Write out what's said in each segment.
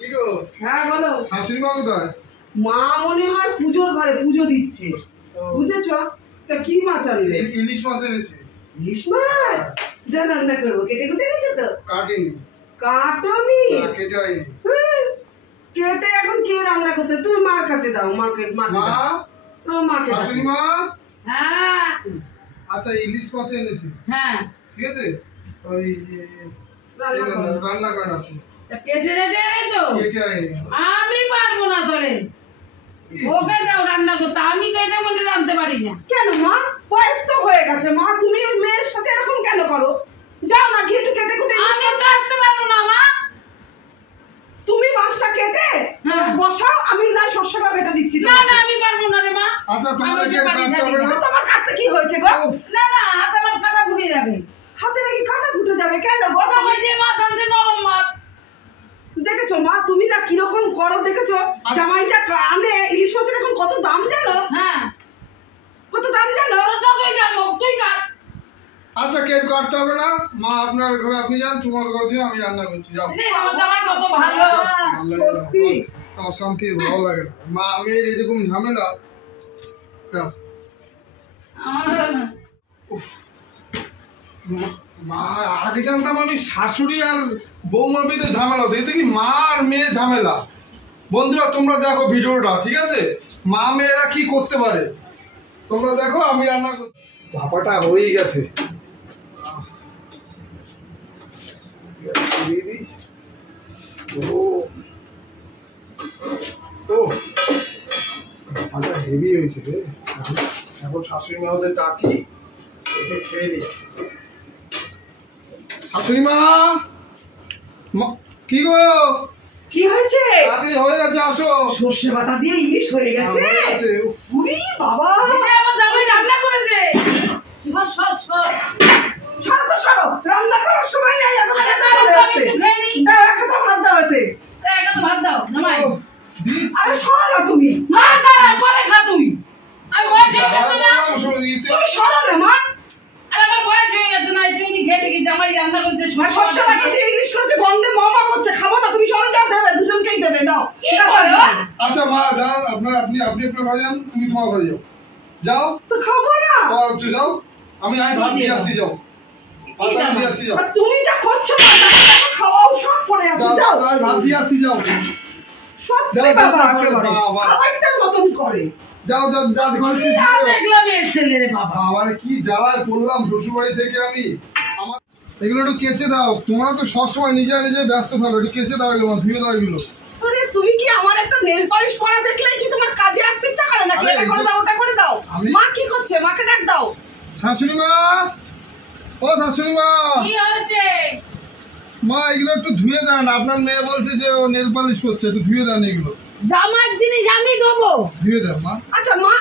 কি গো? হ্যাঁ বলো। শাশুড়ি মা কোথায়? মা মনে হয় পুজোর ঘরে পুজো দিচ্ছে, বুঝেছো? তা কি মাছ আনলে? ইলিশ মাছ এনেছি। ইলিশ মাছ যা রান্না করবো, কেটে কুটে এনেছো তো? কাটিনি। কাটনি? কেটে আইনি। কেটে এখন কে রান্না করতে? তুমি মার কাছে দাও, মাকে মাকে দাও। মাকে শাশুড়ি মা। হ্যাঁ আচ্ছা ইলিশ মাছ এনেছি। হ্যাঁ ঠিক আছে, ওই রান্না করেন আপনি। কেটে রেটে এনেছো? কেটে আইনি। আমি পারবো না তোরে, ওকে দাও রান্না করতে, আমি কেটে মনে রাঁধতে পারি না। কেন মা? বয়স তো হয়ে গেছে মা, তুমি মেয়ের সাথে এরকম কেন করো? যাও না গিয়ে একটু কেটে কুটে। আমি কাটতে পারবো না মা। তুমি মাছটা কেটে বসাও, আমি না শস্যটা বেটে দিচ্ছি। না না আমি পারবো না রে মা। আচ্ছা তোমাদেরকে কাটতে হবে না? তোমার কাটতে কি হয়েছে গো? না না হাতে আমার কাটা ফুটে যাবে। হাতে নাকি কাটা ফুটে যাবে? কেন গো? তোমার যে মাছ আনতে নরম মাছ। দেখেছো মা, তুমি না কিরকম করো দেখেছো? জামাইটা কানে ইলিশ মাছের এখন কত দাম জানো? হ্যাঁ কত দাম জানো? তো তুই জানো, তুই কাট। আচ্ছা কেউ কাটতে হবে না, মা আপনার ঘরে আপনি যান, তোমার ঘরে আমি রান্না করছি। যাও। আমার জামাই কত ভালো, সত্যি আমার শান্তি ভালো লাগে না মা, আমি এরকম ঝামেলা। যাও। মা আগে জানতাম আমি শাশুড়ি আর বৌমার ভিতরে ঝামেলা হতো, এতে কি মা আর মেয়ে ঝামেলা। বন্ধুরা তোমরা দেখো ভিডিওটা, ঠিক আছে? মা মেয়েরা কি করতে পারে তোমরা দেখো, আমি রান্না করছি। ভাপাটা হয়েই গেছে, হেভি হয়েছে রে। এখন শাশুড়ি মা ওদের ডাকি, খেয়ে নি। শাশুড়ি মা, কি গো? কি হয়েছে? তাড়াতাড়ি হয়ে গেছে, আসো। সর্ষে বাটা দিয়ে ইলিশ হয়ে গেছে? উরি বাবা, আমার জামাই রান্না করে দে। সরো তো সরো, রান্না করার সময় নেই এখন। দাও এক হাতা ভাত দাও এতে। ভাত দাও জামাই। আরে সরো না তুমি। মা দাঁড়া, পরে খা তুই। আমি বয়স হয়ে গেছে না। তুমি সরো না মা। আরে আমার বয়স হয়ে গেছে না, একটু খেয়ে দেখি জামাই রান্না করতে। সর্ষে বাটা দিয়ে ইলিশ করেছে, গন্ধে মমা করছে, খাবো না। তুমি সরে যাও, দেবে দুজনকেই দেবে। দাও। কি করো? আচ্ছা মা যান, আপনি আপনার ঘরে যান, তুমি তোমার ঘরে যাও। যাও তো খাবো না। যাও, আমি ভাত দিয়ে আসছি। যাও ভাত দিয়ে আসছি। যাও, তুমি যা করছো খাওয়াও সব পড়ে আছে। যাও ভাত দিয়ে আসছি। যাও সব বাবা একেবারে খাবারটার মতন করে। যাও যাও যা করেছি। দেখলাম এর ছেলে রে বাবা, আমার কি জ্বালায় পড়লাম শ্বশুর বাড়ি থেকে আমি। আমার এগুলো একটু কেচে দাও, তোমরা তো সবসময় নিজে নিজে ব্যস্ত থাকো, একটু কেচে দাও এগুলো, ধুয়ে দাও এগুলো। আরে তুমি কি আমার একটা নেল পালিশ পরা দেখলেই কি তোমার কাজে আসতে ইচ্ছা করে নাকি? এটা করে দাও, ওটা করে দাও। মা কি করছে? মাকে ডাক দাও। শাশুড়ি মা, ও শাশুড়ি মা। কি হয়েছে? মা এগুলো একটু ধুয়ে দেন, আপনার মেয়ে বলছে যে ও নেল পালিশ করছে, একটু ধুয়ে দেন এগুলো। জামার জিনিস আমি দেবো, ধুয়ে দেন মা। আচ্ছা মা,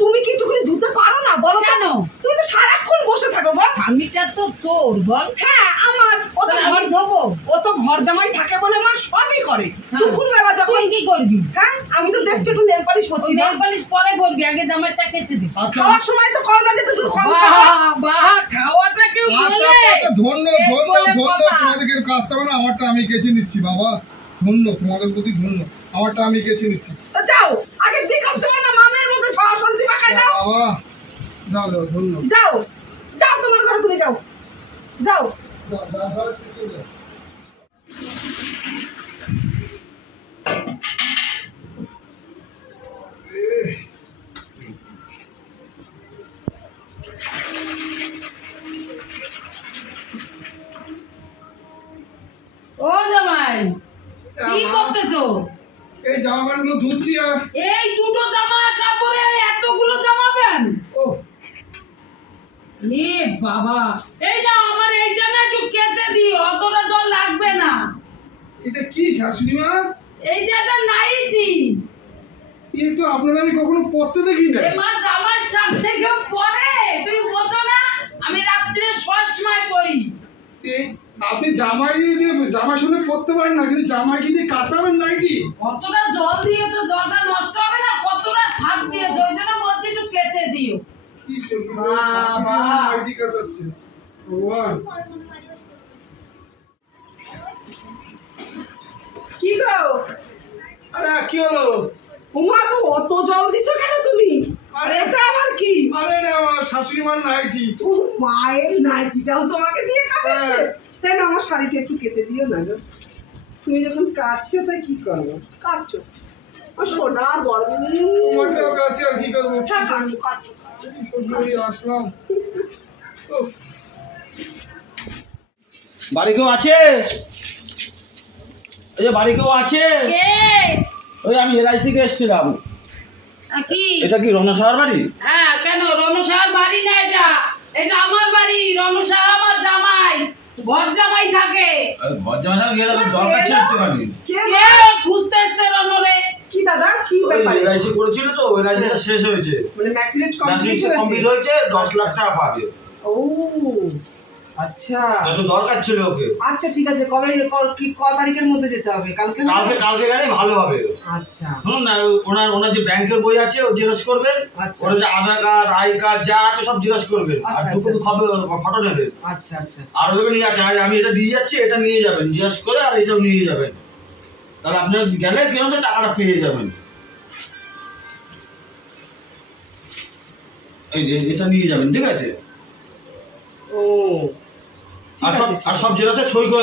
তুমি কি একটুখানি ধুতে পারো না? বলো কেন? তুমি তো সারাক্ষণ বসে থাকো গো। স্বামীটা তো তোর বল। হ্যাঁ আমার। ও তো ঘর ধোবো, ও তো ঘর জামাই থাকে বলে মা সবই করে। দুপুর বেলা যখন তুই কি করবি? হ্যাঁ আমি তো দেখছি একটু নেল পালিশ করছি। নেল পালিশ পরে করবি, আগে জামারটা কেটে দে। খাওয়ার সময় তো কম না, যেতে একটু কম বাহ, খাওয়াটা কেউ বলে? ধন্য তোমাদেরকে কাজটা না, আমারটা আমি কেচে নিচ্ছি বাবা। ধন্য তোমাদের প্রতি, ধন্য। আমারটা আমি কেচে নিচ্ছি। তো যাও আগে দিয়ে কাস্টমার না মামের মধ্যে শান্তি পাকাই দাও বাবা। যাও যাও, ধন্য। যাও যাও তোমার ঘরে তুমি যাও। যাও ও জামাই, কি করতেছো? এই জামা প্যান্টগুলো ধুচ্ছি। আর এই দুটো জামা কাপড়ে এতগুলো জামা প্যান্ট? ও এ বাবা, এই না আমার এইটা না একটু কেটে দিও, অতটা জল লাগবে না। এটা কি শাশুড়ি মা? এইটা একটা নাইটি। এই তো আপনারা আমি কখনো পরতে দেখি না। এ মা জামার সামনে কেউ পরে? তুমি বোঝো না আমি রাত্রে সব সময় পরি। আপনি জামাই দিয়ে জামার সঙ্গে পরতে পারেন না, কিন্তু জামা কি দিয়ে কাচাবেন নাইটি? কতটা জল দিয়ে তো জলটা নষ্ট হবে না, কতটা ছাড় দিয়ে, ওই জন্য বলছি একটু কেটে দিও। কি বাবা নাইটি কাচাচ্ছে ভগবান। কি গো কি হলো? উমা তো অত জল দিছো কেন তুমি? আরে এটা আবার কি? আরে রে আমার শাশুড়ি মার নাইটি। ও মায়ের নাইটিটাও তোমাকে দিয়ে কাটাচ্ছে। তাই না, আমার শাড়িটা একটু কেচে দিও না গো। তুমি যখন কাটছো তাই কি করবো, কাটছো সোনা বড় তোমারটাও কাছে আর কি করবো? হ্যাঁ কাটছো কাটছো আসলাম। বাড়ি কেউ আছে? এই যে বাড়ি কেউ আছে? কে? ওই আমি এলআইসি কে এসেছিলাম। কি এটা কি রমনা সাহার বাড়ি? হ্যাঁ, কেন? রনু সাহার বাড়ি না এটা, এটা আমার বাড়ি। রনু সাহা আমার জামাই, ঘর জামাই থাকে। ঘর জামাই গেলে দরকার ছিল একটুখানি। কে কে খুঁজতে এসছে রনু রে? কি দাদা কি ব্যাপার? এলআইসি করেছিল তো, এলআইসিটা শেষ হয়েছে, মানে ম্যাচুরিটি কমপ্লিট হয়েছে, 10 লাখ টাকা পাবে। ও আচ্ছা একটু দরকার ছিল ওকে। আচ্ছা ঠিক আছে, কবে কি ক তারিখের মধ্যে যেতে হবে? কালকে কালকে গেলে ভালো হবে। আচ্ছা শুনুন না, ওনার যে ব্যাংকের বই আছে ও জেরক্স করবেন, আচ্ছা ওর যে আধার কার্ড, আই কার্ড যা আছে সব জেরক্স করবেন, আর আচ্ছা, দুটো ফটো নেবেন। আচ্ছা আচ্ছা আর ওকে নিয়ে আছে, আর আমি এটা দিয়ে যাচ্ছি, এটা নিয়ে যাবেন জেরক্স করে, আর এটাও নিয়ে যাবেন। তাহলে আপনার গেলে কেন তো টাকাটা পেয়ে যাবেন। এই যে এটা নিয়ে যাবেন, ঠিক আছে? ও আর সব জেরক্সে সই করে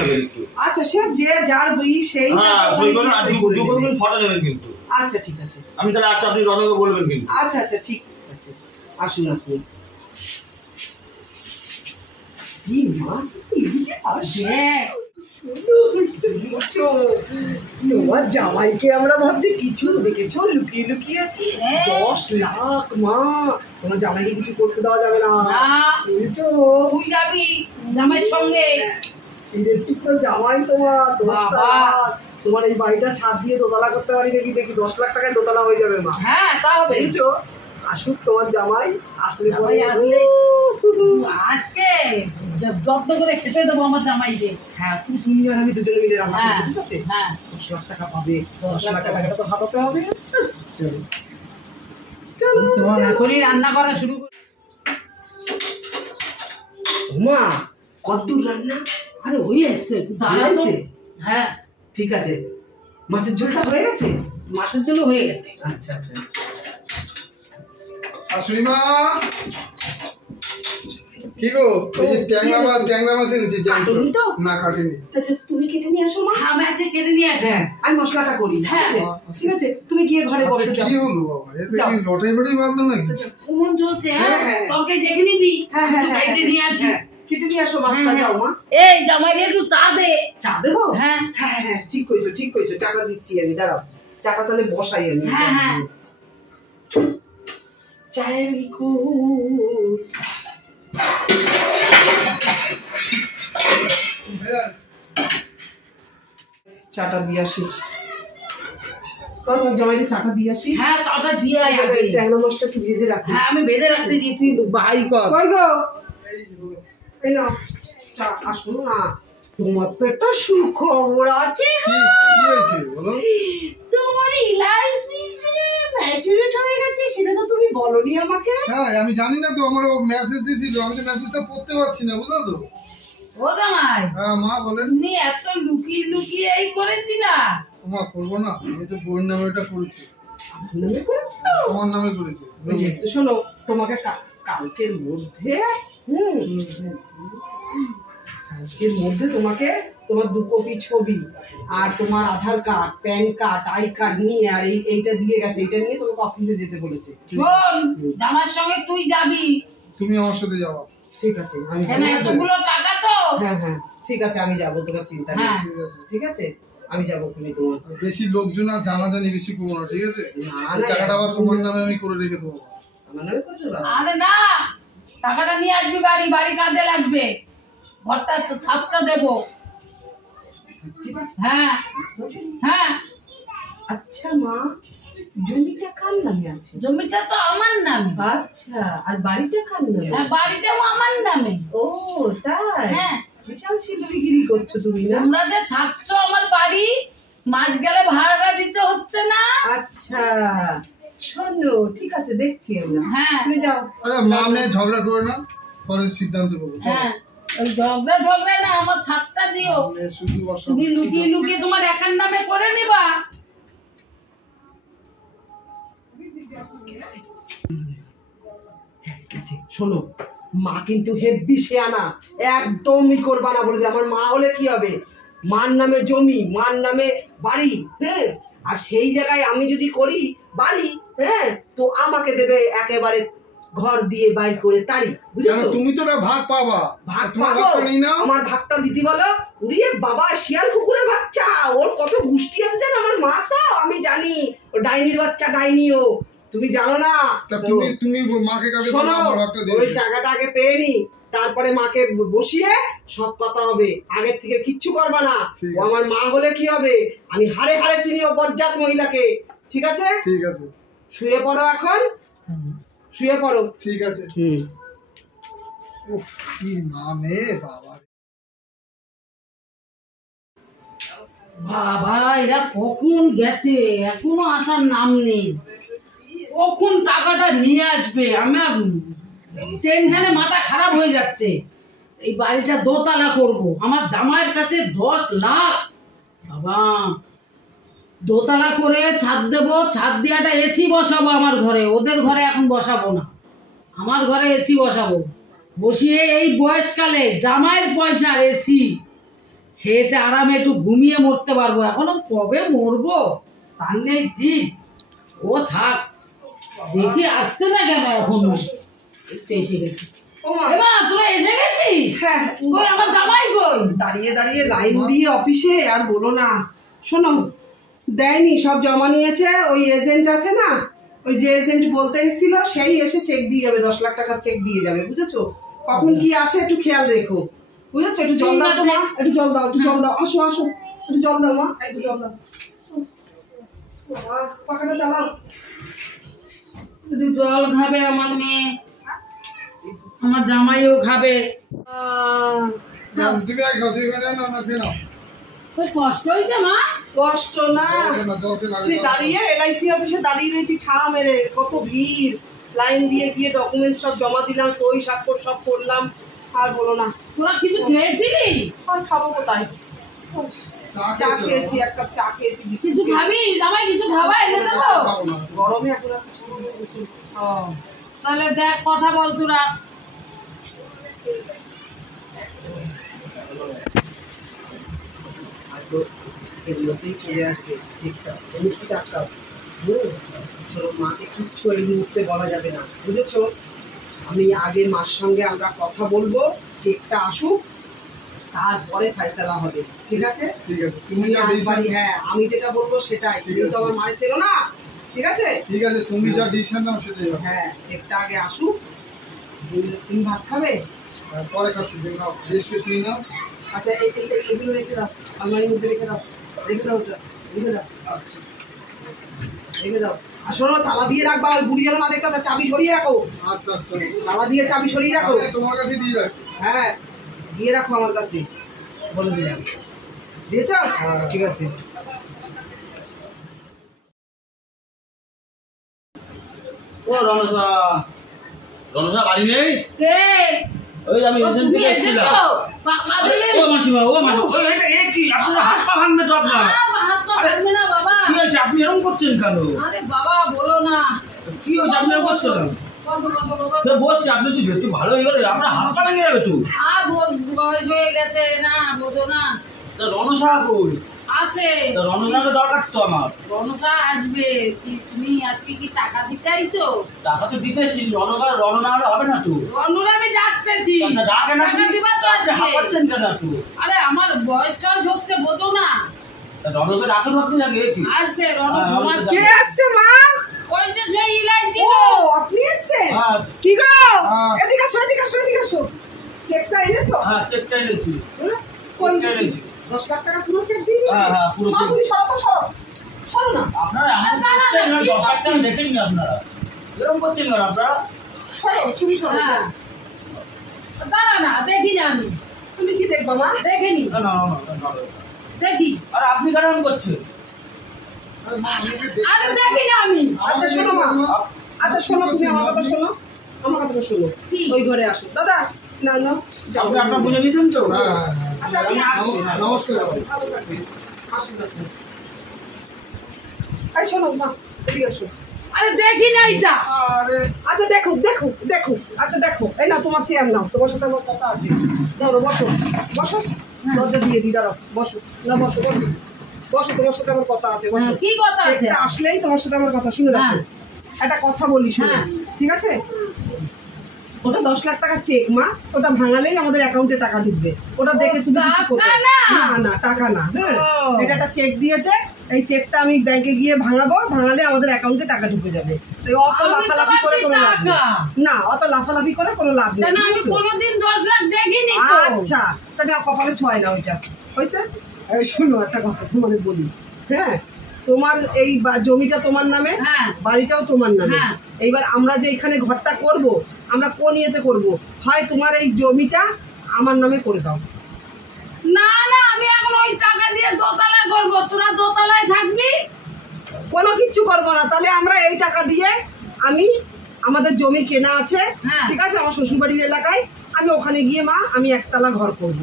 নেবেন একটু। আচ্ছা সে যে যার বই সেই হ্যাঁ সই করুন, আর দুটো ফটো নেবেন কিন্তু। আচ্ছা ঠিক আছে, আমি তাহলে আসলে আপনি রনকে বলবেন কিন্তু। আচ্ছা আচ্ছা ঠিক আছে, আসুন আপনি। কি মা এদিকে আসে? তোমার জামাইকে আমরা ভাবছি কিছু দেখেছো লুকিয়ে লুকিয়ে। 10 লাখ মা, তোমার জামাইকে কিছু করতে দেওয়া যাবে না, বুঝেছো? তুই যাবি জামাইয়ের সঙ্গে। ইলেকট্রিক জামাই তোমার 10 বাবা। লাখ। তোমার এই বাড়িটা ছাদ দিয়ে দোতলা করতে পারি নাকি দেখি, 10 লাখ টাকায় দোতলা হয়ে যাবে মা। হ্যাঁ তা হবে। বুঝেছো? আসুক তোমার জামাই, আসলে পরে জামাই আসলে আজকে যত্ন করে খেতে দেবো আমার জামাইকে। হ্যাঁ তুমি আর আমি দুজনে মিলে রান্না হ্যাঁ করবো, ঠিক আছে? হ্যাঁ 10 লাখ টাকা পাবে, 10 লাখ টাকা। টাকাটা তো হাতাতে হবে। চলো চলো তোমার এখনই রান্না করা শুরু করি। মা কতদূর রান্না? আরে হয়ে এসছে, দাঁড়া তো। হয়েছে? হ্যাঁ ঠিক আছে, মাছের ঝোলটা হয়ে গেছে? মাছের জন্য হয়ে গেছে। আচ্ছা আচ্ছা শাশুড়ি মা কি গো? ওই যে ট্যাংরা মাছ এনেছি। কাটুনি তো? না কাটেনি। তাহলে তুমি কেটে নিয়ে আসো মা। হ্যাঁ ম্যাচে কেটে নিয়ে আসে। হ্যাঁ আমি মশলাটা করি। হ্যাঁ। ঠিক আছে তুমি গিয়ে ঘরে বসে আচ্ছা, যাও। কি হলো বাবা? এতে যাও। কি লটাই ফটাই বাঁধলো নাকি? কোমন চলছে। হ্যাঁ হ্যাঁ, হ্যাঁ। তরকারি দেখে নিবি। হ্যাঁ হ্যাঁ হ্যাঁ কেটে নিয়ে আসি। হ্যাঁ, কেটে নিয়ে আসো মাছটা। যাও মা। এই জামাইরে একটু চা দে। চা দেবো? হ্যাঁ হ্যাঁ হ্যাঁ হ্যাঁ ঠিক কইছো চাটা দিচ্ছি আমি, দাঁড়াও। চাটা তাহলে বসাই আমি। হ্যাঁ, হ্যাঁ। চায়ের চাটা দিয়ে আসি। তোমার জামাইকে চাটা দিয়ে আসি। হ্যাঁ চাটা দিয়ে আয় আগে। ট্যাংরা মাছটা একটু ভেজে রাখি। হ্যাঁ আমি বেঁধে রাখতে দিই, তুই বাড়ি কর। কই গো? এই নাও চা। আসুন না, তোমার তো একটা সুখবর আছে। কি হয়েছে বলো? তোমার এলআইসি যে ম্যাচুরিট হয়ে গেছে, সেটা তো তুমি বলনি আমাকে। হ্যাঁ আমি জানি না তো, আমার মেসেজ দিয়েছিল, আমি তো মেসেজটা পড়তে পারছি না, বুঝলো তো? ও জামাই, হ্যাঁ মা বলেন। তুমি এত লুকিয়ে লুকিয়ে এই করেছি না? মা করবো না, আমি তো বোন নামে ওটা করেছি। নামে করেছো? তোমার নামে করেছি। ওই যে, তো শোনো, তোমাকে কালকের মধ্যে কালকের মধ্যে তোমাকে তোমার 2 কপি ছবি আর তোমার Aadhaar card, PAN card, I card নিয়ে, আর এইটা দিয়ে গেছে, এইটা নিয়ে তোমাকে অফিসে যেতে বলেছে। শোন, জামার সঙ্গে তুই যাবি। তুমি আমার সাথে যাওয়া। ঠিক আছে আমি কেন এতগুলো টাকা তো। হ্যাঁ হ্যাঁ ঠিক আছে আমি যাবো, তোমার চিন্তা নেই। হ্যাঁ। ঠিক আছে, ঠিক আছে আমি যাবো, তুমি তোমার বেশি লোকজন আর জানাজানি বেশি করবো না, ঠিক আছে? না ওই টাকাটা আবার তোমার নামে আমি করে রেখে দেবো। আমার নামে করছো না? আরে না, টাকাটা নিয়ে আসবি, বাড়ি কাজে লাগবে। ঘরটা ছাদটা দেবো। ঠিক আছে। হ্যাঁ হ্যাঁ আচ্ছা মা, জমিটা কার নামে আছে? জমিটা তো আমার নামে। আচ্ছা, আর বাড়িটা কার নামে? হ্যাঁ বাড়িটাও আমার নামে। ও তাই? হ্যাঁ বিশাল শিল্পীগিরি করছো তুমি না? তোমরা যে থাকছো আমার বাড়ি, মাস গেলে ভাড়াটা দিতে হচ্ছে না। আচ্ছা শোনো, ঠিক আছে দেখছি আমরা। হ্যাঁ তুমি যাও। আচ্ছা মা মেয়ে ঝগড়া করে না, পরে সিদ্ধান্ত করবো। হ্যাঁ ওই ঝগড়া না, আমার ছাদটা দিও। শুধু তুমি লুকিয়ে লুকিয়ে তোমার একার নামে করে নিবা। শোনো, মা কিন্তু হেব্বি শেয়ানা, একদমই করবা না বলে দিলাম। আমার মা হলে কি হবে, মার নামে জমি, মার নামে বাড়ি, হ্যাঁ, আর সেই জায়গায় আমি যদি করি বাড়ি, হ্যাঁ, তো আমাকে দেবে একেবারে ঘর দিয়ে বাইর করে তারি, বুঝেছো? তুমি তো ভাগ পাবা, ভাগ তোমার পাবো, ভাগটা নেই না? আমার ভাগটা দিতে বলো। উড়িয়ে বাবা, শিয়াল কুকুরের বাচ্চা, ওর কত গুষ্টি আছে জানো আমার মা, তো আমি জানি ও ডাইনির বাচ্চা, ডাইনিও, তুমি জানো না। তুমি মাকে কাকে শোনো, আমার ভাগটা দিয়ে ওই টাকাটা আগে পেয়ে নি, তারপরে মাকে বসিয়ে সব কথা হবে। আগের থেকে কিচ্ছু করবা না। ও আমার মা হলে কি হবে, আমি হাড়ে হাড়ে চিনি ও বজ্জাত মহিলাকে, ঠিক আছে? ঠিক আছে, শুয়ে পড়ো এখন, শুয়ে পড়ো। ঠিক আছে। উফ, কি মা মেয়ে বাবা। বাবা, এরা কখন গেছে, এখনো আসার নাম নেই। কখন টাকাটা নিয়ে আসবে? আমার টেনশনে মাথা খারাপ হয়ে যাচ্ছে। এই বাড়িটা দোতলা করব, আমার জামাইয়ের কাছে 10 লাখ। বাবা, দোতলা করে ছাদ দেবো, ছাদ দিয়ে একটা এসি বসাবো আমার ঘরে, ওদের ঘরে এখন বসাবো না, আমার ঘরে এসি বসাবো। বসিয়ে এই বয়সকালে জামাইয়ের পয়সার এসি, সেতে আরামে একটু ঘুমিয়ে মরতে পারবো। এখনো কবে মরবো তার নেই ঠিক। ও থাক, দেখি আসতে না কেন এখন। একটু এসে গেছি। এবার তোরা এসে গেছিস? হ্যাঁ, কই আমার জামাই কই? দাঁড়িয়ে দাঁড়িয়ে লাইন দিয়ে অফিসে, আর বলো না। শোনো, দেয়নি, সব জমা নিয়েছে। ওই এজেন্ট আছে না, ওই যে এজেন্ট বলতে এসেছিল, সেই এসে চেক দিয়ে যাবে, 10 লাখ টাকার চেক দিয়ে যাবে, বুঝেছো? কখন কি আসে একটু খেয়াল রেখো, বুঝেছো? একটু জল দাও তো মা, একটু জল দাও, একটু জল দাও, আসো আসো, একটু জল দাও মা, একটু জল দাও, পাখাটা চালাও। একটু জল খাবে আমার মেয়ে, আমার জামাইও খাবে। তুমি এক ঘষি করে না না কেন? খুব কষ্ট হয়েছে মা? কষ্ট না, সে দাঁড়িয়ে এলআইসি অফিসে দাঁড়িয়ে রয়েছি ঠা মেরে, কত ভিড়, লাইন দিয়ে গিয়ে ডকুমেন্টস সব জমা দিলাম, সই স্বাক্ষর সব করলাম, আর বলো না। তোরা কিছু খেয়েছিলি? আর খাবো কোথায়, চা খেয়েছি, এক কাপ চা খেয়েছি। কিছু খাবি? জামাই কিছু খাবা এনে দেবো? গরমে এখন আর কিছু। তাহলে দেখ, কথা বল তোরা। এগুলোতেই চলে আসবে চেকটা, টাকা। মাকে কিচ্ছু এই মুহূর্তে বলা যাবে না, বুঝেছো? আমি আগে মার সঙ্গে আমরা কথা বলবো, চেকটা আসুক, তারপরে ফয়সালা হবে, ঠিক আছে? ঠিক আছে, তুমি হ্যাঁ, আমি যেটা বলবো সেটাই, তুমি তো আমার মায়ের চেনো না, ঠিক আছে? ঠিক আছে, তুমি যা ডিসিশন নাও সেটাই হবে। হ্যাঁ, চেকটা আগে আসুক। তুমি ভাত খাবে? পরে খাচ্ছি, নাও ফ্রেশ ফ্রেশ নিয়ে নাও। আচ্ছা, এগুলো রেখে দাও, আলমারির মধ্যে রেখে দাও, রেখে দাও, ওটা রেখে দাও, আচ্ছা রেখে দাও। আর শোনো, তালা দিয়ে রাখবা, বুড়ি যেন না দেখতে, চাবি সরিয়ে রাখো। আচ্ছা আচ্ছা, তালা দিয়ে চাবি সরিয়ে রাখো। তোমার কাছে দিয়ে রাখি। হ্যাঁ, দিয়ে রাখো আমার কাছে, বলে দিলাম। দিয়েছ? ঠিক আছে। ও রনসা, রনসা বাড়ি নেই? কে? ওই আমি এজেন্ট থেকে এসেছিলাম। ও মাসিমা, ও মাসিমা, ওই এটা এ কি, আপনার হাত পা ভাঙবে তো আপনার। হাত পা ভাঙবে না বাবা। কি হয়েছে, আপনি এরকম করছেন কেন? আরে বাবা বলো না। কি হয়েছে, আপনি এরকম করছেন? সে বসছে, আপনি তো যেহেতু ভালো হয়ে গেলে আপনার হাত পা ভেঙে যাবে তো। আর বয়স হয়ে গেছে না, বোঝো না। তা রনসা কই? আছে। তা রনসাকে দরকার তো আমার। রনসা আসবে। তুমি আজকে কি টাকা দিতে আইছো? টাকা তো দিতেছি, রননা হলে হবে না তো। রনুরা আমি ডাকতেছি, টাকা দিবা তো আজকে। আরে আমার বয়সটা হচ্ছে, বোঝো না। রনকে ডাকুন আপনি আগে। আসবে রনু। কে আসছে মা? ওই যে সেই ইলাইচি। ও, আপনি এসেছেন? কি গো, এদিকে আসো, এদিকে আসো, এদিকে আসো। চেকটা এনেছো? হ্যাঁ, চেকটা এনেছি। কোন চেকটা এনেছি? 10 লাখ টাকা পুরো চেক দিয়ে দিয়েছে? হ্যাঁ, পুরো চেক। তুমি সরো তো, সরো, সরো না। আপনারা আমার চেক না, 10 লাখ টাকা দেখেননি আপনারা, এরকম করছেন কেন আপনারা? সরো, তুমি সরো। হ্যাঁ, দাঁড়া না, দেখি না আমি। তুমি কি দেখবা মা? দেখিনি, না না না, দেখি। আর আপনি কেন এরকম করছেন? আরে দেখি না আমি। আচ্ছা শোনো মা, আচ্ছা শোনো, তুমি আমার কথা শোনো, আমার কথাটা শোনো। ওই ঘরে আসো দাদা। না না, আপনি আপনার বুঝে নিয়েছেন তো? আচ্ছা, আমি আসছি। নমস্কার। ভালো থাকবেন, আসুন। এই শোনো মা, এদিকে আসো। আরে দেখি না এটা। আরে আচ্ছা দেখো দেখো দেখো, আচ্ছা দেখো, এই না তোমার চেয়ার নাও, তোমার সাথে আমার কথা আছে। ধরো বসো বসো, দরজা দিয়ে দিই, দাঁড়াও বসো, না বসো বসো বসো, তোমার সাথে আমার কথা আছে, বসো। কি কথা আছে? চেকটা আসলেই তোমার সাথে আমার কথা, শুনে রাখো। একটা কথা বলি শুনে, হ্যাঁ। ঠিক আছে? ওটা 10 লাখ টাকা চেক মা, ওটা ভাঙালেই আমাদের অ্যাকাউন্টে টাকা ঢুকবে। ওটা দেখে তুমি কিছু করতে টাকা না? না না টাকা না, হ্যাঁ ও। এটা একটা চেক দিয়েছে, এই চেকটা আমি ব্যাংকে গিয়ে ভাঙাবো, ভাঙালে আমাদের অ্যাকাউন্টে টাকা ঢুকে যাবে। তাই অত আমি তো লাফালাফি করে ভাবছি কোনো লাভ নেই। টাকা। না, অত লাফালাফি করে কোনো লাভ নেই, কেন আমি বুঝছো? কোনোদিন 10 লাখ দেখিনি তো। আচ্ছা, তাহলে কপালে ছোঁয় না ওইটা, হয়েছে? শোনো একটা কথা তোমাদের বলি, হ্যাঁ তোমার এই জমিটা তোমার নামে, হ্যাঁ। বাড়িটাও তোমার নামে। হ্যাঁ। এইবার আমরা যে এখানে ঘরটা করব, আমরা কোন ইয়েতে করব? হয় তোমার এই জমিটা আমার নামে করে দাও। না না, আমি এখন ওই টাকা দিয়ে দোতলা করবো, তোরা দোতলায় থাকবি। কোনো কিচ্ছু করবো না, তাহলে আমরা এই টাকা দিয়ে আমি আমাদের জমি কেনা আছে, হ্যাঁ। ঠিক আছে, আমার শ্বশুরবাড়ির এলাকায়, আমি ওখানে গিয়ে মা আমি একতলা ঘর করব।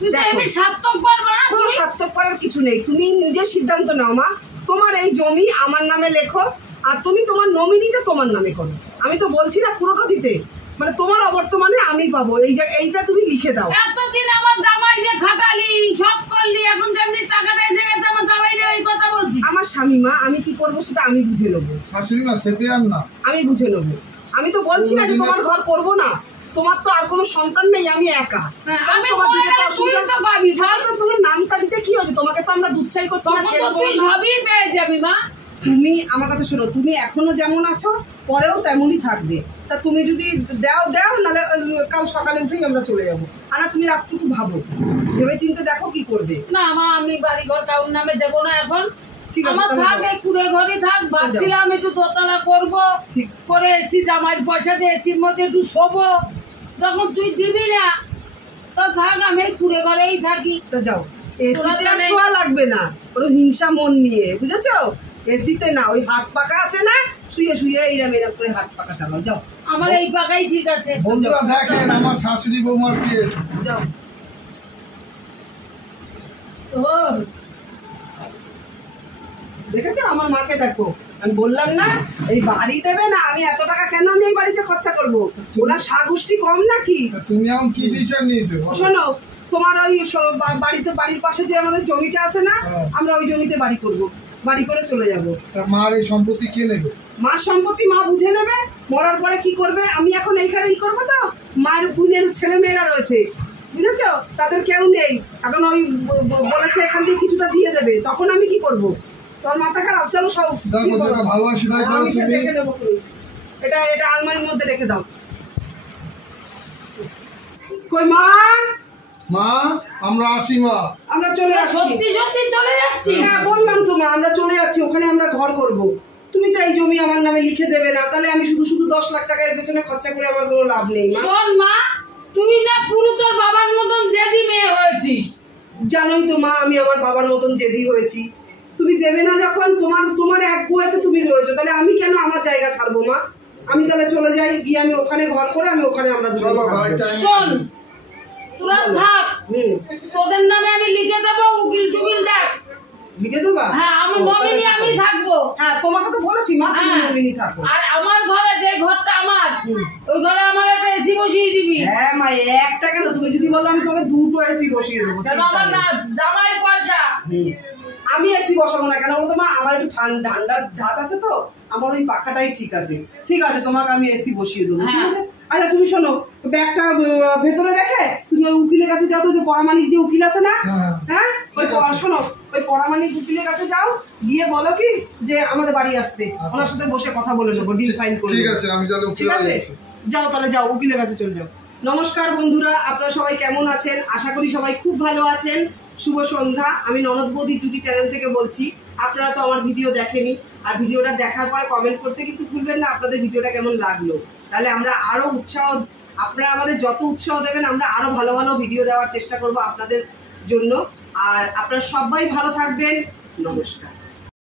তুই তো দেখো। এমনি সার্থক পারবা। কোনো সার্থক করার কিছু নেই, তুমি নিজের সিদ্ধান্ত নাও মা। তোমার এই জমি আমার নামে লেখো, আর তুমি তোমার নমিনিটা তোমার নামে করো। আমি তো বলছি না পুরোটা দিতে, মানে তোমার অবর্তমানে আমি পাবো, এই যে এইটা তুমি লিখে দাও। এতদিন আমার জামাই যে খাটালি সব করলি, এখন যেমনি টাকাটা এসে গেছে আমার জামাই যে ওই কথা বলছি। আমার স্বামী মা, আমি কি করবো সেটা আমি বুঝে নেবো, শাশুড়ি না চেপে আর না। আমি বুঝে নেবো। আমি তো বলছি না যে তোমার ঘর করবো না, তোমার তো আর কোনো সন্তান নেই, আমি একা। হ্যাঁ, তাহলে আমি তোমার মরে দিতে গেলে তুই অসুবিধা- তো পাবি, বল। তো তোমার নামটা দিতে কি হয়েছে? তোমাকে তো আমরা দুধ চাই করছি না, তখন তো খেলবো তুই না। সবই পেয়ে যাবি মা। তুমি আমার কথা শোনো, তুমি এখনো যেমন আছো পরেও তেমনই থাকবে। তা তুমি যদি দাও দাও, নাহলে কাল সকালে উঠেই আমরা চলে যাবো। আর না, তুমি রাতটুকু ভাবো, ভেবে চিন্তে দেখো কি করবে। না মা, আমি বাড়ি ঘর কাউর নামে দেবো না এখন। ঠিক আছে, আমার তাহলে থাক, যাও। এই কুড়ে ঘরই থাক। ভাবছিলাম একটু দোতলা করবো, ঠিক। করে এসি জামাইয়ের পয়সা দিয়ে এসির মধ্যে একটু শোবো, তখন তুই দিবি না তো থাক, আমি এই কুড়ে ঘরেই থাকি। তা যাও, এসিতে আর তাহলে- শোয়া লাগবে না, ওর হিংসা মন নিয়ে, বুঝেছো? এসিতে না, ওই হাত পাকা আছে না, শুয়ে শুয়ে এইরকম এরকম করে হাত পাকা চালাও, যাও আমার এই পাকাই ঠিক আছে। বন্ধুরা দেখেন আমার শাশুড়ি বৌমার কেস। যাও। তোর দেখেছো আমার মাকে, দেখো আমি বললাম না এই বাড়ি দেবে না, আমি এত টাকা কেন আমি এই বাড়িতে খরচা করবো? ওনার সাগোষ্ঠী কম নাকি? তা তুমি এখন কি ডিসিশন নিয়েছো? শোনো, তোমার ওই বাড়িতে, বাড়ির পাশে যে আমাদের জমিটা আছে না, হ্যাঁ। আমরা ওই জমিতে বাড়ি করব, বাড়ি করে চলে যাব। তা মার এই সম্পত্তি কে নেবে? মার সম্পত্তি মা বুঝে নেবে, মরার পরে কি করবে। আমি এখন এইখানে ই করবো তো, মায়ের বোনের ছেলে মেয়েরা রয়েছে, বুঝেছো, তাদের কেউ নেই, এখন ওই বলেছে এখান থেকে কিছুটা দিয়ে দেবে, তখন আমি কি করব? তোর মাথা খারাপ, চলো সব দেখো কি করবো? যেটা ভালো হয় সেটাই করো আমি সেটা তুমি। দেখে নেবো তুমি। এটা এটা আলমারির মধ্যে রেখে দাও। কই মা, মা আমরা আসি মা। আমরা চলে আসছি। সত্যি সত্যি চলে যাচ্ছি। হ্যাঁ বললাম তো মা, আমরা চলে যাচ্ছি, ওখানে আমরা ঘর করব। তুমি তো এই জমি আমার নামে লিখে দেবে না, তাহলে আমি শুধু শুধু 10 লাখ টাকা এর পেছনে খরচা করে আমার কোনো লাভ নেই মা। শোন মা, তুই না পুরো তোর বাবার মতন জেদি মেয়ে হয়েছিস। জানোই তো মা, আমি আমার বাবার মতন জেদি হয়েছি। তুমি দেবে না যখন, তোমার এক গুয়াতে তুমি রয়েছো, তাহলে আমি কেন আমার জায়গা ছাড়বো মা? আমি তাহলে চলে যাই, গিয়ে আমি ওখানে ঘর করে আমি ওখানে আমরা দুজন চলো থাকবো। Right time. শোন, তোরা থাক, হুম, তোদের নামে আমি লিখে দেবো, উকিল টুকিল দেখ। লিখে দেবা? হ্যাঁ, আমি নমিনি আমি থাকবো। হ্যাঁ তোমাকে তো বলেছি মা, তুমি হ্যাঁ। নমিনি থাকো। আর আমার ঘরে, যে ঘরটা আমার, ওই ঘরে আমার একটা এসি বসিয়ে দিবি। হ্যাঁ মা, একটা কেন, তুমি যদি বলো আমি তোমাকে দুটো এসি বসিয়ে দেবো। কেন আমার না জামাই পয়সা। আমি এসি বসাবো না, কেন বলো তো মা, আমার একটু ঠান্ডার ধাত আছে তো, আমার ওই পাখাটাই ঠিক আছে। ঠিক আছে, তোমাকে আমি এসি বসিয়ে দেবো, ঠিক আছে? আচ্ছা তুমি শোনো, ব্যাগটা ভেতরে রেখে তুমি ওই উকিলের কাছে যাও তো, যে পরামানিক যে উকিল আছে না, হ্যাঁ। হ্যাঁ ওই শোনো, ওই পরামানিক উকিলের কাছে যাও, গিয়ে বলো কি যে আমাদের বাড়ি আসতে, ওনার সাথে বসে কথা বলে নেবো, ডিল ফাইল করে ঠিক নেবো। আছে আমি তাহলে ঠিক উকিল আছে, যাচ্ছি। যাও তাহলে, যাও উকিলের কাছে চলে যাও। নমস্কার বন্ধুরা, আপনারা সবাই কেমন আছেন? আশা করি সবাই খুব ভালো আছেন। শুভ সন্ধ্যা, আমি ননদ বৌদি জুটি চ্যানেল থেকে বলছি। আপনারা তো আমার ভিডিও দেখেনি, আর ভিডিওটা দেখার পরে কমেন্ট করতে কিন্তু ভুলবেন না আপনাদের ভিডিওটা কেমন লাগলো। তাহলে আমরা আরো উৎসাহ, আপনারা আমাদের যত উৎসাহ দেবেন আমরা আরো ভালো ভালো ভিডিও দেওয়ার চেষ্টা করব আপনাদের জন্য। আর আপনারা সবাই ভালো থাকবেন। নমস্কার।